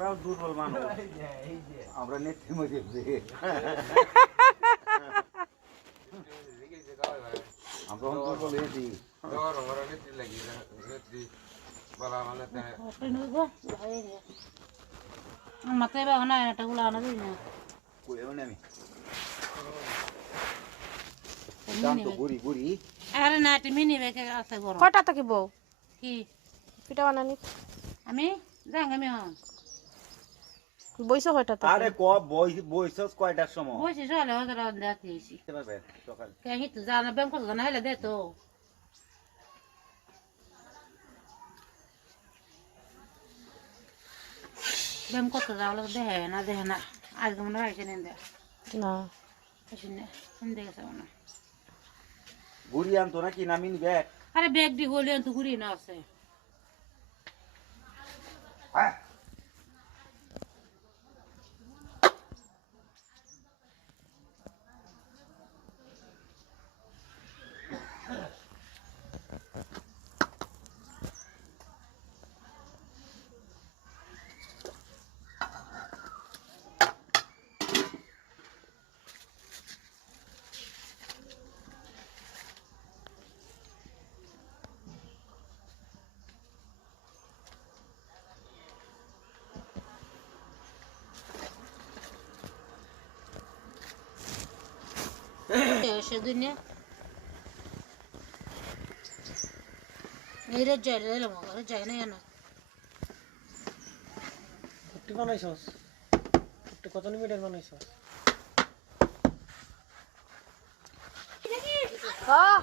আমরাও দুর্বল মানুষ আমরা নেত্রী মধ্যে আমরা দুর্বল হয়েছি মাথায় বা না এটা গুলো আনা দিই না আমি দাম তো বুড়ি বুড়ি আরে না এটা মিনি বেকে আছে গরম কয়টা থাকিব কি পিঠা বানানি আমি যাই আমি বইছো কয়টা আরে ক বইছস কয়টার সময় বসে চলে ওরা দেখেছি সকাল কে হিত জানা ব্যাংক কত জানা হলে দে তো ব্যাংক কত যাওয়ালে দেখে না আজ মনে হয় এসে নেন না এসে নে শুনতে গেছে না বুড়ি আনতো নাকি নামিন ব্যাগ আরে ব্যাগ দি হলে তো ঘুরি না আছে সেদিনে এই রে যাই রে মগরে যাই না না কুট্টি বানাইছস কুট্টি কত মিনিটের বানাইছস হ্যাঁ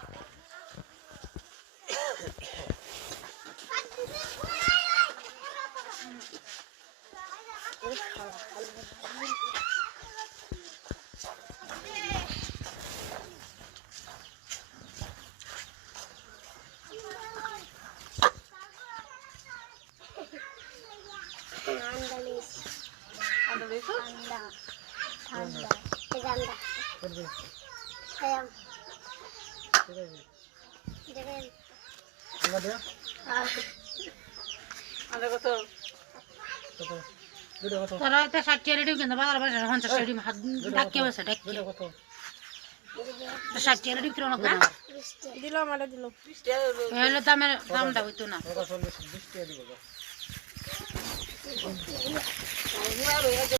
তোরা তো 60 রেডি কিন্তু বাজার বাজার 50 রেডি হাত ডাকে বসে ডাকে 60 রেডি কিলো না দিল আমারে দিল হলে দামটা হইতো না